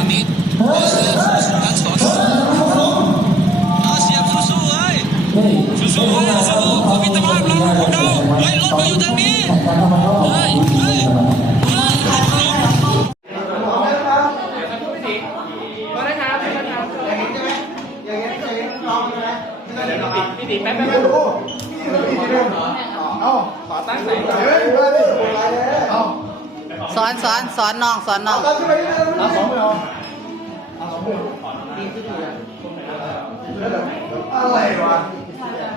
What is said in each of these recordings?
Amit, José, ganz เอาเสียบสู้ๆเอ้ยสู้ๆเอ้ยสู้ๆเขามีตะวันเรา พวกเราเฮ้ยรถมาอยู่ทางนี้เฮ้ยเฮ้ยเฮ้ยสอนสอนสอนน้องสอนน้องอะไรวะ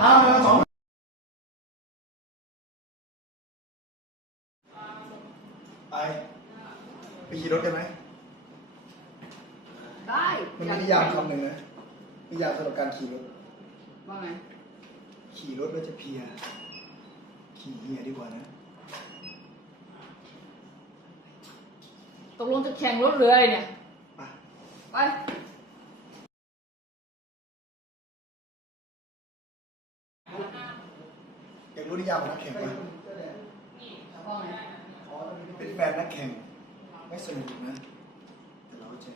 เอามาสองไปไปขี่รถกันไหมได้มันมีนิยามคำหนึ่งนะนิยามสำหรับการขี่รถว่าไงขี่รถแล้วจะเพลีย ขี่เฮียดีกว่านะ กลงจะแข่งรถเรืออะไรเนี่ยไปไป อยากรู้นิยามของนักแข่งไหมว่าไงเป็นแฟนนักแข่ง ไม่สนุกนะ แต่เราใจ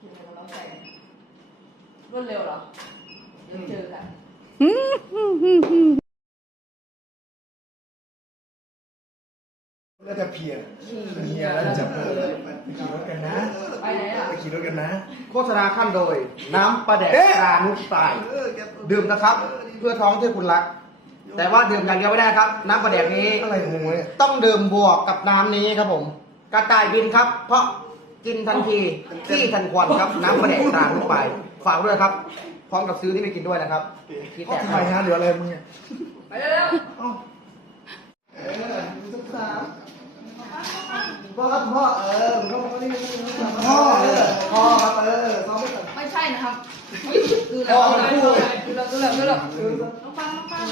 กินอะไรกับเราใส่รวดเร็วเหรอเดี๋ยวเจอกัน แล้วจะเพลียเฮียแล้วจะเพลินไปขี่รถกันนะไปไหนอะไปขี่รถกันนะ โฆษณาขั้นโดย น้ำปลาแดกเอ๊ะตรานุชปลายดื่มนะครับ เพื่อท้องที่คุณรัก แต่ว่าดื่มอย่างเดียวไม่ได้ครับ น้ำปลาแดกนี้อะไรของมึงวะเนี่ยต้องดื่มบวกกับน้ำนี้ครับผม กระต่ายบินครับ เพราะกินทันทีที่ทันควันครับ น้ำปลาแดกตรานุชปลายฝากด้วยครับพร้อมกับซื้อที่ไปกินด้วยนะครับที่เขาแตกถ่ายงานเดี๋ยวอะไรมึงเนี่ยไปเร็ว เอ้าเออสักสาม พ่อครับพ่อเออพ่อพ่อนี่พ่อเออพ่อครับเออซ้อไม่ตัดไม่ใช่นะครับเฮ้ยคือแล้วคือแล้วคือแล้วคือแล้วคือแล้วน้องฟังน้องฟัง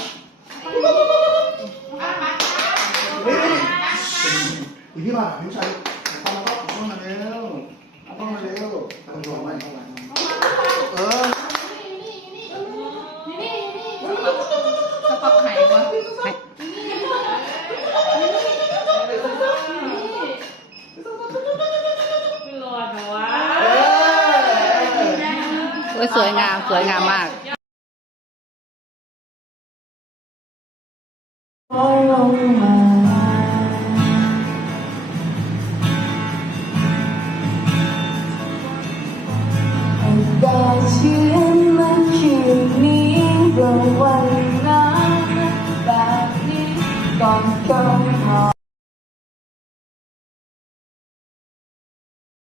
อีพี่มาพี่ชาย อ้ยสวยงามสวยงามมากลงม